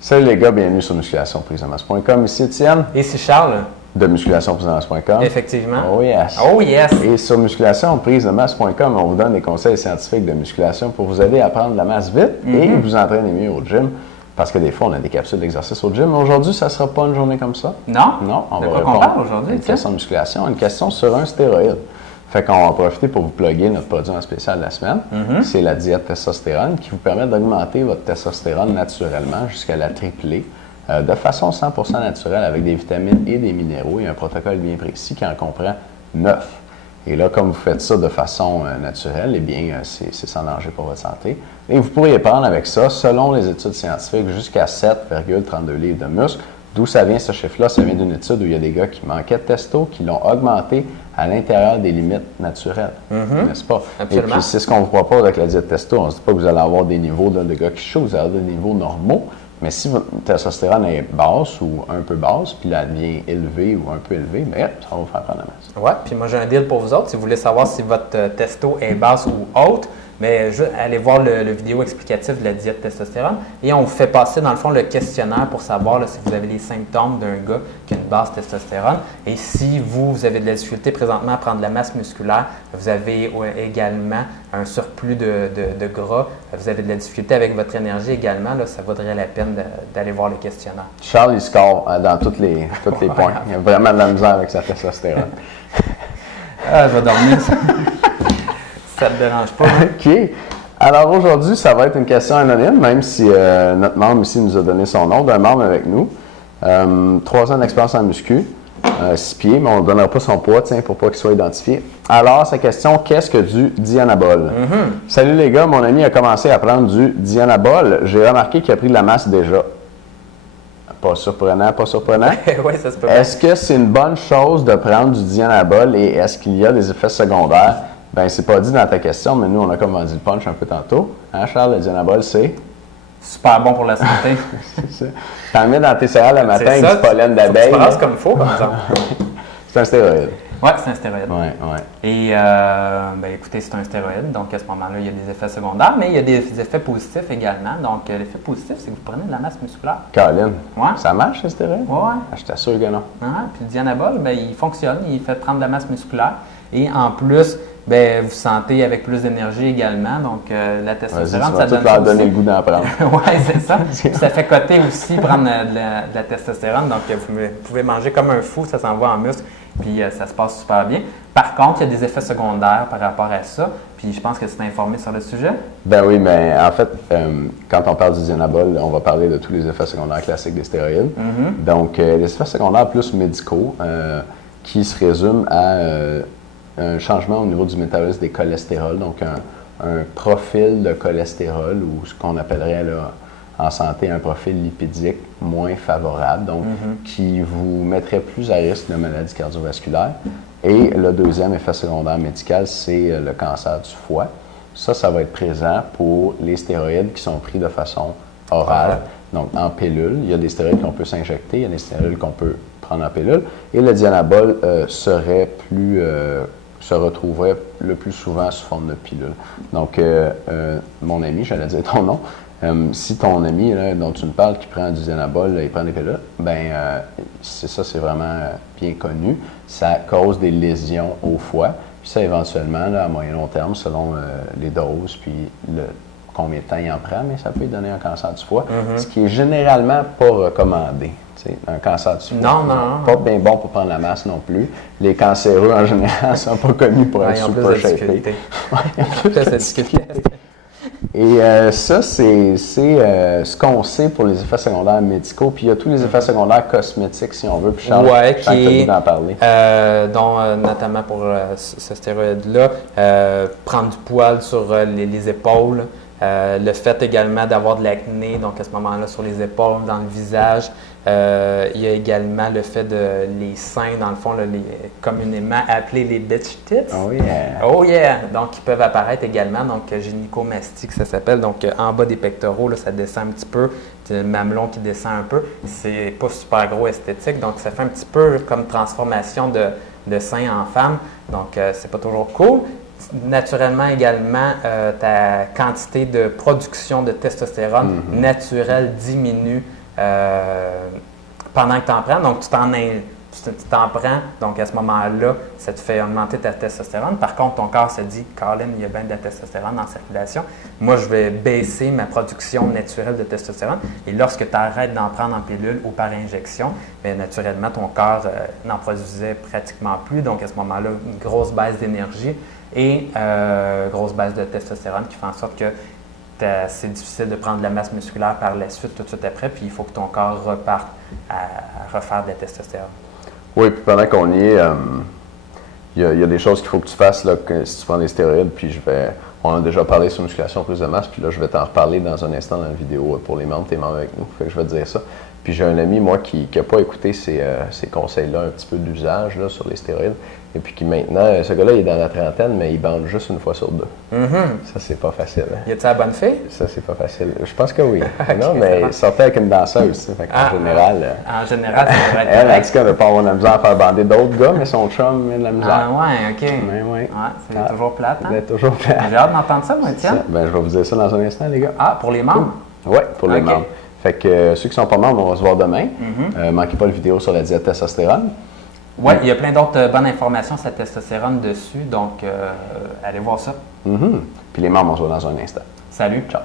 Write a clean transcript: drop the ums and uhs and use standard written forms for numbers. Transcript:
Salut les gars, bienvenue sur musculationprisemasse.com. Ici Étienne. Et c'est Charles. De musculationprisemasse.com. Effectivement. Oh yes. Oh yes. Et sur musculationprisemasse.com, on vous donne des conseils scientifiques de musculation pour vous aider à prendre de la masse vite et vous entraîner mieux au gym. Parce que des fois, on a des capsules d'exercice au gym. Aujourd'hui, ça ne sera pas une journée comme ça. Non? Non, on de va quoi répondre qu'on parle aujourd'hui? une question de musculation, une question sur un stéroïde. Fait qu'on va profiter pour vous plugger notre produit en spécial de la semaine. C'est la diète testostérone qui vous permet d'augmenter votre testostérone naturellement jusqu'à la tripler de façon 100% naturelle avec des vitamines et des minéraux. Il y a un protocole bien précis qui en comprend 9. Et là, comme vous faites ça de façon naturelle, eh bien, c'est sans danger pour votre santé. Et vous pourriez prendre avec ça, selon les études scientifiques, jusqu'à 7,32 livres de muscle. D'où ça vient ce chiffre-là? Ça vient d'une étude où il y a des gars qui manquaient de testo, qui l'ont augmenté à l'intérieur des limites naturelles, n'est-ce pas? Absolument. Et puis, c'est ce qu'on vous propose avec la diète testo. On ne se dit pas que vous allez avoir des niveaux de gars qui chauffent, vous allez avoir des niveaux normaux. Mais si votre testostérone est basse ou un peu basse, puis là, elle devient élevée ou un peu élevée, bien, ça va vous faire prendre la masse. Oui, puis moi j'ai un deal pour vous autres. Si vous voulez savoir si votre testo est basse ou haute, mais allez voir le vidéo explicatif de la diète testostérone et on vous fait passer dans le fond le questionnaire pour savoir là, si vous avez les symptômes d'un gars qui a une basse testostérone. Et si vous avez de la difficulté présentement à prendre de la masse musculaire, vous avez également un surplus de gras, vous avez de la difficulté avec votre énergie également, là, ça vaudrait la peine d'aller voir le questionnaire. Charles, il score dans tous les points. Il a vraiment de la misère avec sa testostérone. Ah, je vais dormir. Ça ne te dérange pas. Hein? OK. Alors aujourd'hui, ça va être une question anonyme, même si notre membre ici nous a donné son nom, d'un membre avec nous. 3 ans d'expérience en muscu, 6 pieds, mais on ne donnera pas son poids, pour pas qu'il soit identifié. Alors, sa question, qu'est-ce que du Dianabol? Salut les gars, mon ami a commencé à prendre du Dianabol. J'ai remarqué qu'il a pris de la masse déjà. Pas surprenant, pas surprenant. Oui, ça se peut. Est-ce que c'est une bonne chose de prendre du Dianabol et est-ce qu'il y a des effets secondaires? Bien, c'est pas dit dans ta question, mais nous, on a comme vendu le punch un peu tantôt. Hein, Charles, le Dianabol, c'est? Super bon pour la santé. C'est ça. T'en mets dans tes céréales le matin avec ça, du pollen d'abeille. Tu brasses comme il faut, par exemple. C'est un stéroïde. Oui, c'est un stéroïde. Oui. Et, écoutez, c'est un stéroïde, donc à ce moment-là, il y a des effets secondaires, mais il y a des effets positifs également. Donc, l'effet positif, c'est que vous prenez de la masse musculaire. Caroline, Ouais. ça marche, le stéroïde? Oui. Ah, je t'assure que non. Puis le Dianabol, il fonctionne, il fait prendre de la masse musculaire. Et en plus, vous sentez avec plus d'énergie également. Donc, la testostérone, ça donne. Tu vas leur donner le goût d'en prendre. Oui, c'est ça. Puis ça fait coter aussi prendre de la testostérone. Donc, vous pouvez manger comme un fou, ça s'en va en muscle. Puis ça se passe super bien. Par contre, il y a des effets secondaires par rapport à ça. Puis je pense que tu t'es informé sur le sujet. Ben oui, mais en fait, quand on parle du Dianabol, on va parler de tous les effets secondaires classiques des stéroïdes. Donc, les effets secondaires plus médicaux qui se résument à un changement au niveau du métabolisme des cholestérols, donc un profil de cholestérol ou ce qu'on appellerait là, en santé un profil lipidique moins favorable, donc qui vous mettrait plus à risque de maladies cardiovasculaires. Et le deuxième effet secondaire médical, c'est le cancer du foie. Ça va être présent pour les stéroïdes qui sont pris de façon orale, donc en pilule. Il y a des stéroïdes qu'on peut s'injecter, il y a des stéroïdes qu'on peut prendre en pilule. Et le Dianabol se retrouverait le plus souvent sous forme de pilule. Donc, mon ami, j'allais dire ton nom, si ton ami là, dont tu me parles qui prend du Dianabol, il prend des pilules, c'est vraiment bien connu. Ça cause des lésions au foie. Puis ça, éventuellement, là, à moyen long terme, selon les doses, puis combien de temps il en prend, mais ça peut lui donner un cancer du foie, ce qui est généralement pas recommandé. Un cancer du foie. Non. Pas bien bon pour prendre la masse non plus. Les cancéreux, en général, ne sont pas connus pour être super shapés. Et ça, c'est ce qu'on sait pour les effets secondaires médicaux. Puis il y a tous les effets secondaires cosmétiques, si on veut. Puis Charles, je sens que tu as envie d'en parler. Dont, notamment pour ce stéroïde-là, prendre du poil sur les épaules. Le fait également d'avoir de l'acné, donc à ce moment-là sur les épaules, dans le visage. Il y a également le fait de les seins, dans le fond, là, communément appelés les bitch tits. Oh yeah! Oh yeah! Donc, ils peuvent apparaître également, donc gynécomastie, ça s'appelle. Donc, en bas des pectoraux, là, ça descend un petit peu. Le mamelon qui descend un peu. C'est pas super gros esthétique, donc ça fait un petit peu comme transformation de sein en femme. Donc, c'est pas toujours cool. Naturellement également, ta quantité de production de testostérone naturelle diminue pendant que tu en prends. Donc, tu t'en prends. Donc, à ce moment-là, ça te fait augmenter ta testostérone. Par contre, ton corps se dit, Colin, il y a bien de la testostérone en circulation. Moi, je vais baisser ma production naturelle de testostérone. Et lorsque tu arrêtes d'en prendre en pilule ou par injection, bien, naturellement, ton corps n'en produisait pratiquement plus. Donc, à ce moment-là, une grosse baisse d'énergie et grosse baisse de testostérone qui fait en sorte que c'est difficile de prendre de la masse musculaire par la suite, tout de suite après, puis il faut que ton corps reparte à refaire de la testostérone. Oui, puis pendant qu'on y est, il y a des choses qu'il faut que tu fasses là, si tu prends des stéroïdes, puis on a déjà parlé sur musculation plus de masse, puis là, je vais t'en reparler dans un instant dans la vidéo pour les membres, tes membres avec nous, fait que je vais te dire ça. Puis j'ai un ami, moi, qui n'a pas écouté ces conseils-là, un petit peu d'usage là, sur les stéroïdes, et puis qui maintenant, ce gars-là, il est dans la trentaine, mais il bande juste une fois sur deux. Ça, c'est pas facile. Hein? Y a-t-il la bonne fille? Ça, c'est pas facile. Je pense que oui. Okay, non, mais il sortait avec une danseuse, tu sais, en général. En général, ça devrait être elle, en tout cas, elle n'a pas avoir de la misère à faire bander d'autres gars, mais son chum, il a de la misère. Ah ouais, OK. Mais oui. Ouais, c'est toujours plate, hein? C'est toujours plate. J'ai hâte d'entendre ça, moi, Étienne. Ben, je vais vous dire ça dans un instant, les gars. Ah, pour les membres? Oui, pour les membres. Fait que ceux qui sont pas membres, on va se voir demain. Manquez pas la vidéo sur la diète testostérone. Oui, il y a plein d'autres bonnes informations sur la testostérone dessus, donc allez voir ça. Puis les membres, on se voit dans un instant. Salut. Ciao.